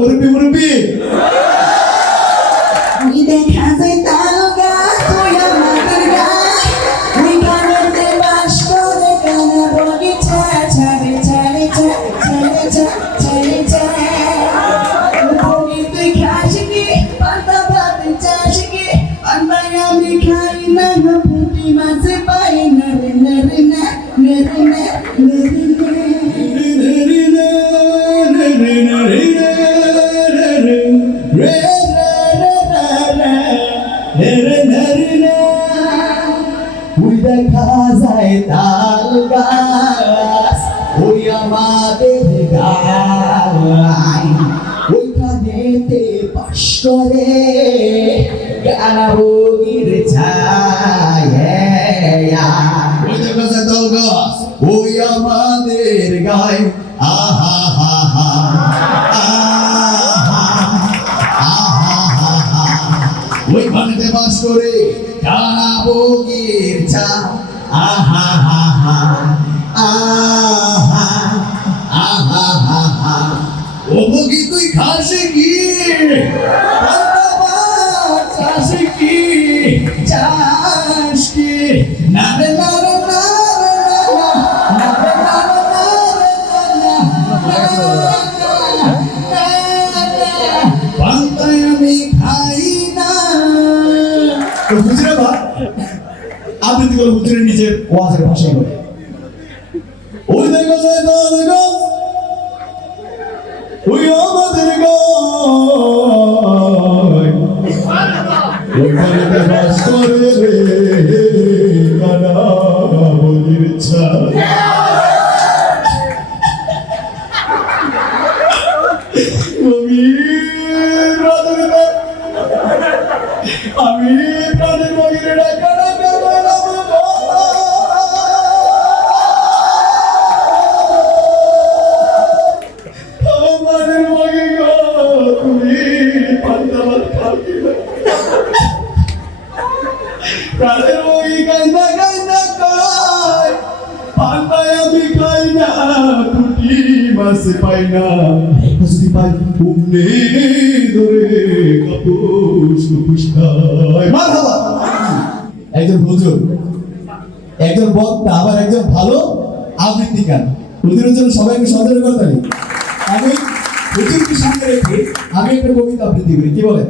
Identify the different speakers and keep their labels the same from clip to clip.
Speaker 1: মুরব্বী মুরব্বী
Speaker 2: ওই দেখা যায় তাল গাছ ওই আমাদের
Speaker 1: গাই। ওইখানেতে বাস করে গানাবগির ছায়া। আহা হা হা আহা আহা হা হা বগি তুই খাস কি চাষ কি চাষ কি না আবৃত্তি করে হুজুরের নিজের ওয়াজের ভাষায় বলে। ওই দেখো দল ওই আমাদের করে আমি প্রাণের মগিরে ডাকা প্রাণের মগি কাইন্দা কাইন্দা কয়। পান্তায় আমি না টুটি মাছ পাই না। যদি পাই উমনে ধরে কাপুস কুপুস মারহাবা। একজন হুজুর, একজন বক্তা, আবার একজন ভালো আবৃত্তিকার। হুজুরের জন্য সবাইকে সদর করতে আমি হুজুরকে সামনে রেখে আমি একটা কবিতা আবৃত্তি করি, কি বলেন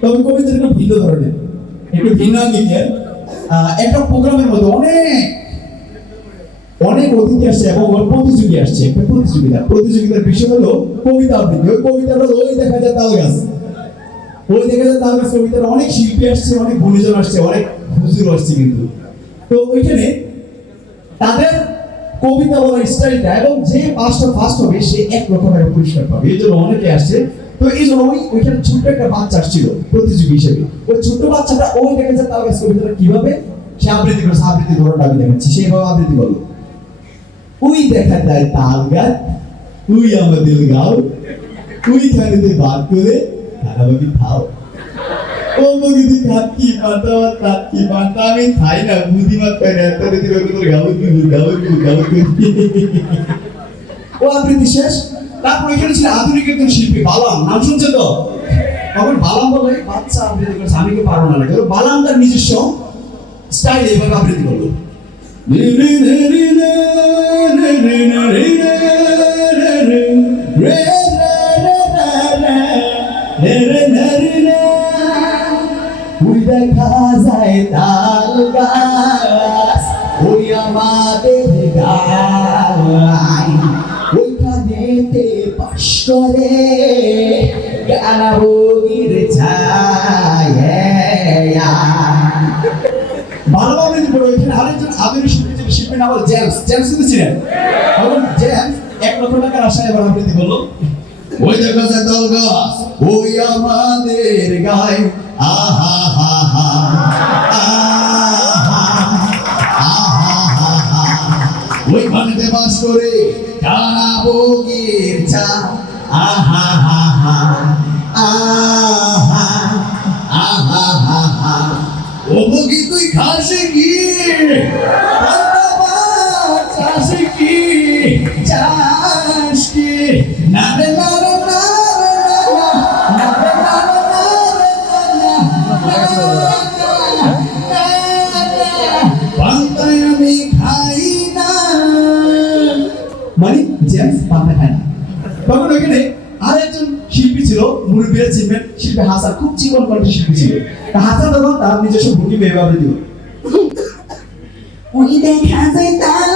Speaker 1: তবে কবিতা একটু ভিন্ন ধরনের। একটু ভিন্ন আহ, একটা প্রোগ্রামের মধ্যে অনেক অনেক অতিথি আসছে এবং প্রতিযোগী আসছে। একটা প্রতিযোগিতা। প্রতিযোগিতার বিষয় হলো কবিতা আবৃত্তি। ওই কবিতাটা ওই দেখা যায় তাল গাছ। ওই দেখা যায় তাল গাছ কবিতার অনেক শিল্পী আসছে অনেক গুণীজন আসছে অনেক হুজুর আসছে কিন্তু। তো ওইখানে তাদের কবিতা বলার স্টাইলটা এবং যে পাঁচটা ফার্স্ট হবে সে এক রকম একটা পুরস্কার পাবে। এই জন্য অনেকে আসছে। তো এই জন্য ওই ওইখানে ছোট্ট একটা বাচ্চা আসছিল প্রতিযোগী হিসেবে। ওই ছোট্ট বাচ্চাটা ওই দেখা যায় তাল গাছ কবিতাটা কীভাবে সে আবৃত্তি করে আবৃত্তি ধরনটা আমি দেখাচ্ছি সেভাবে আবৃত্তি করল। ওই দেখা যায় তাল গাছ তুই আমাদের গাও তুই খানিতে বার করে খানাবাকি খাও। ও মগিদি খাকি পাতা খাকি পাতা, আমি খাই না বুদ্ধিমাত পাই না রকম করে গাও গাও গাও কি ও আবৃত্তি শেষ তারপর এখানে ছিল আধুনিক একজন শিল্পী বালাম নাম শুনছে তো তখন বালাম বলে বাচ্চা আবৃত্তি করছে আমি কি পারব না কিন্তু বালাম তার নিজস্ব স্টাইল এইভাবে আবৃত্তি করল ওই আমাদের ওইখানেতে বাস ছায়া, ভালোভাবে যদি বলো, এখানে আরেকজন আধুনিক শিল্পী শিল্পীর নাম হলো জেমস। জেমস কিন্তু ছিলেন জেমস, এক লক্ষ টাকার আশায় এবার আবৃত্তি করল ওই দেখা যায় তাল গাছ ওই আমাদের গায়ে, আহা। করে টানা বগির চা আহা হা হা আহা আহা হা হা। তুই ঘাসে কি? পান্তা হয় না তখন ওইখানে আর একজন শিল্পী ছিল মুরব্বীরা চিনবেন শিল্পী হাসা খুব জীবন কণ্ঠের শিল্পী ছিল। হাসা তখন তার নিজস্ব ভঙ্গি ভাবে দিল
Speaker 2: ওই দেখা যায় তাল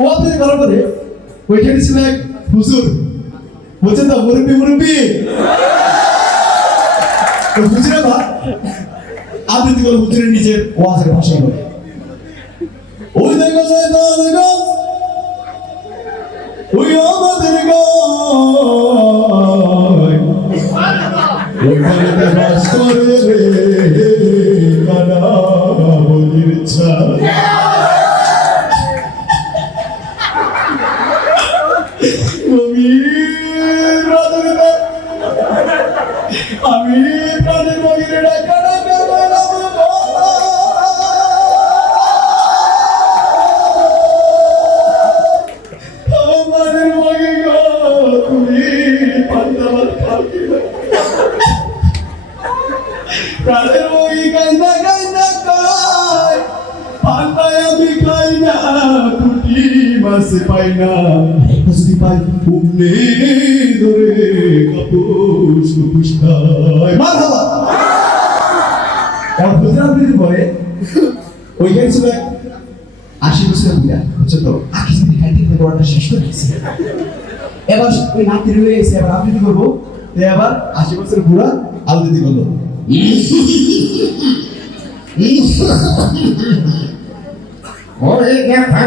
Speaker 1: ও আপনি করার পরে ওইখানে ছিল এক হুজুর বলছেন তো মুরব্বী মুরব্বী ওই হুজুরে বা আবৃত্তি করে হুজুরের নিজের ওয়াজের ভাষায় বলে ওই দেখা যায় তার গাছ ওই আমাদের গায় ওইখানেতে রাত্রিতে আমি প্রাণের মগিরে ডাকা ডাকা বললাম আমাদের মাছ পাই না। যদি পাই। ধরে কাপুস কুপুস খায় মার হাবা হুজরা আবৃত্তি পরে ওইখানে ছিল আশি বছরের বুড়া তো? শেষ করে দিয়েছে। এবার ওই নাতি রয়ে গেছে এবার আবৃত্তি করব? এবার আশি বছরের বুড়া আবৃত্তি করল
Speaker 3: ওই দেখা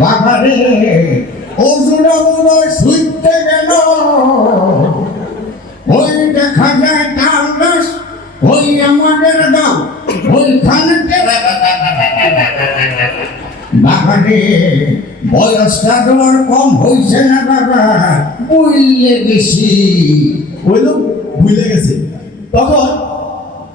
Speaker 3: বাবা রে অর্জুনা বলার শুইতে গেল। ওই দেখা যায় তার ওই আমাদের গাঁও ওইখানে বাবা রে বয়সটা তোমার কম হয়েছে না বাবা বুঝলে
Speaker 1: ওই লোক ভুলে গেছে। তখন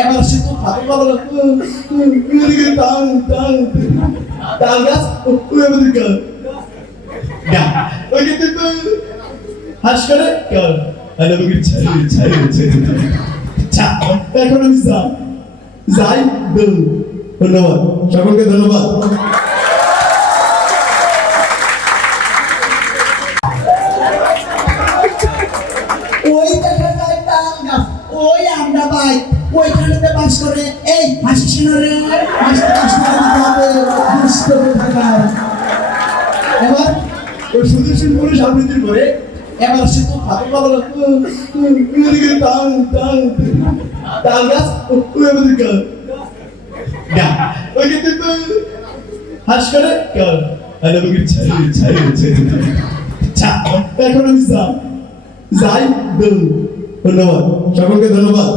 Speaker 2: এবার
Speaker 1: সে তো ভালো ভালো এদিকে তাল তাল তাল গাছ ওই গা ওই কিন্তু হাস করে গান আর আমাকে ছাই ছাই ছাই ছা এখন আমি যাই যাই ধন্যবাদ, সকলকে ধন্যবাদ।
Speaker 2: পাই ওইখানেতে বাস করে। এই হাসি সিনারে
Speaker 1: এবার ওই সুদর্শন পুরুষ আবৃত্তি করে এবার সে তো ওই কিন্তু হাস করে গান যাই। ধন্যবাদ। সকলকে ধন্যবাদ।